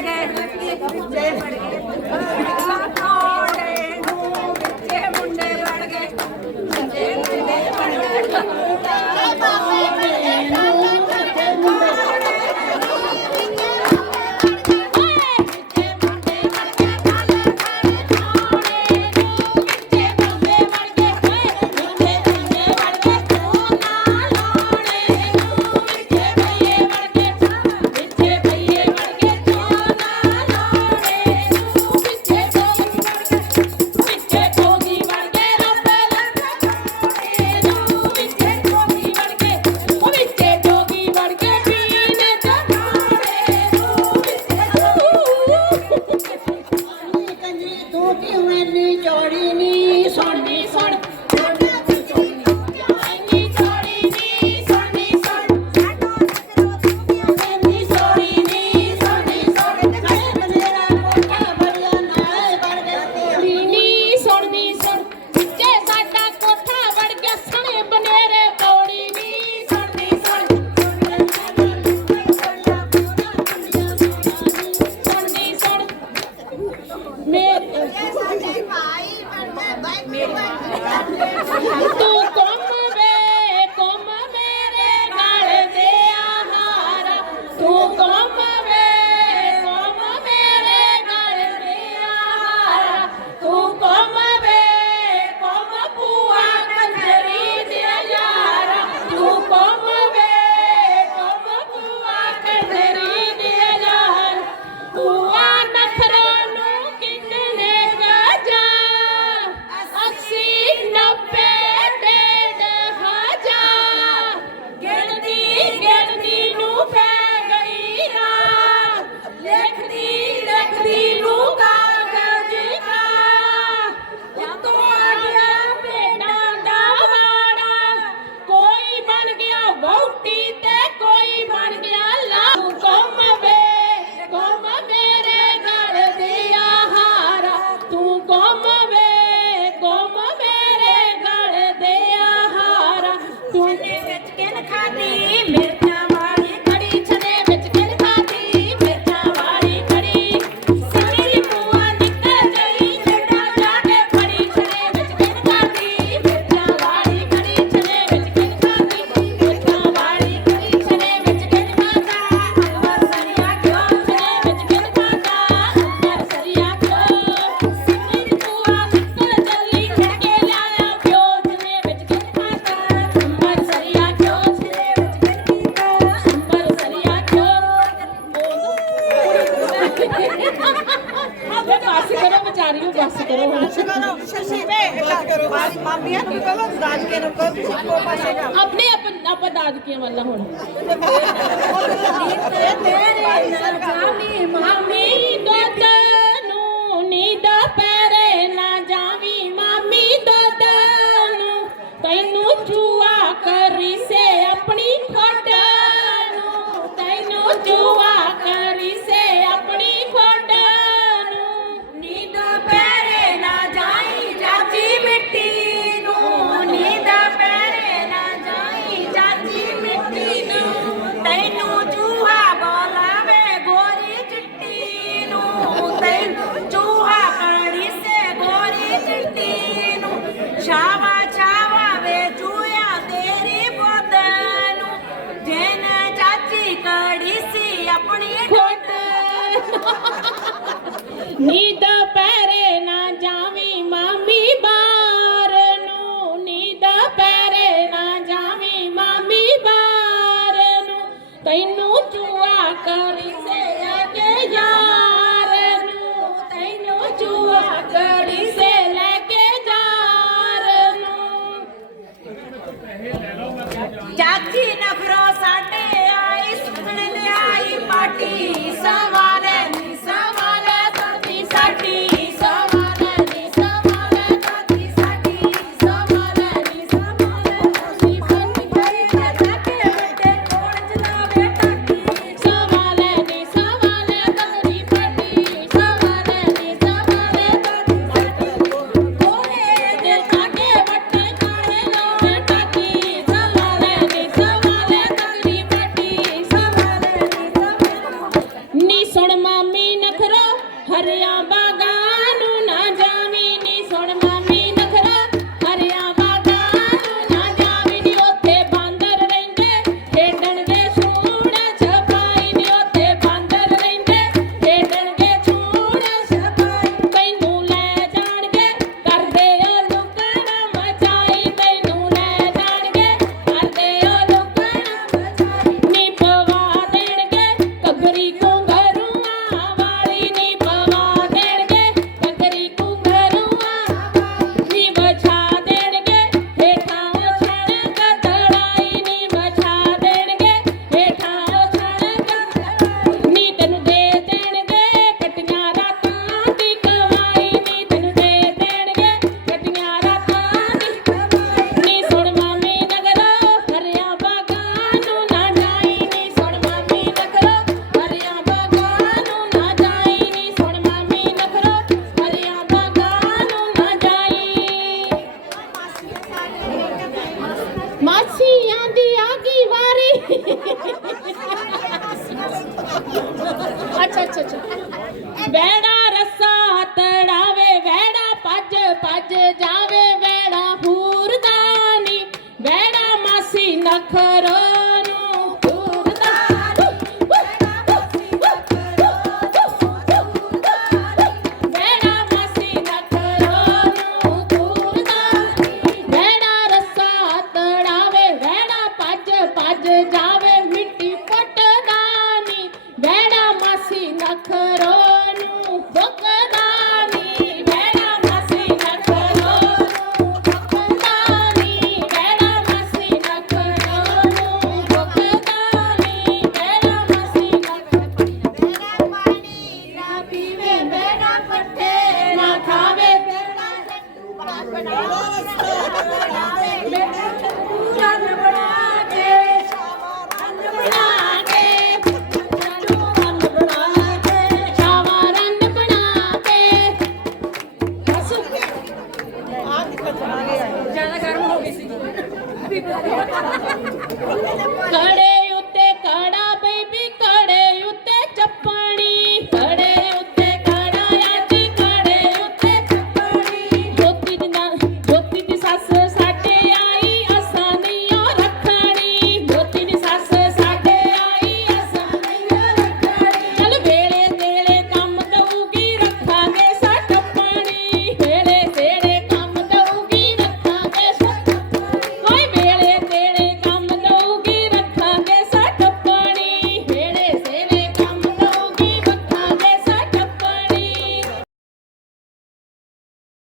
ਗਏ ਜੈ ਪੜ ਗਏ ਸਾਡੇ ਭਾਈ ਬਣਦੇ ਬਾਈ ਮੇਰੇ ਤੂੰ ਬਸ ਕਰੋ ਵਿਚਾਰੀ ਨੂੰ ਬਸ ਕਰੋ ਹੁਣ। ਆਪਣੇ ਆਪ- ਆਪਾਂ ਦਾਦਕੀਆਂ ਵੱਲ ਹੁਣ। मामी मामी तो ਛਾਵਾ ਛਾਵਾ ਵੇ ਚੂਇਆ ਤੇਰੀ ਪੁੱਤ ਨੂੰ। ਜੈਨ ਚਾਚੀ ਕੜੀ ਸੀ ਆਪਣੀ ਖੁੱਟ ਨੀਂਦ ਪੈਰੇ ਨਾ ਜਾਵੀ ਮਾਮੀ ਬਾਰ ਨੂੰ। ਨੀਂਦ ਪੈਰੇ ਨਾ ਜਾਵੀ ਮਾਮੀ ਬਾਰ ਨੂੰ। ਤੈਨੂੰ ਚੂ ਜਾਤੀ ਨਖਰੋ ਸਾਡੇ ਆਈ ਸੁਣ ਲਿਆਈ ਪਾਟੀ ਸਵਾ સોળમાં મી નખરો હરિયા બાગા ਅੱਛਾ ਅੱਛਾ ਅੱਛਾ। ਬੈੜਾ ਰਸਾ ਤੜਾਵੇ ਬੈੜਾ ਭੱਜ ਭੱਜ ਜਾਵੇ ਬੈੜਾ ਹੂਰਦਾਨੀ। ਬੈੜਾ ਮਾਸੀ ਨਖਰੋ যাই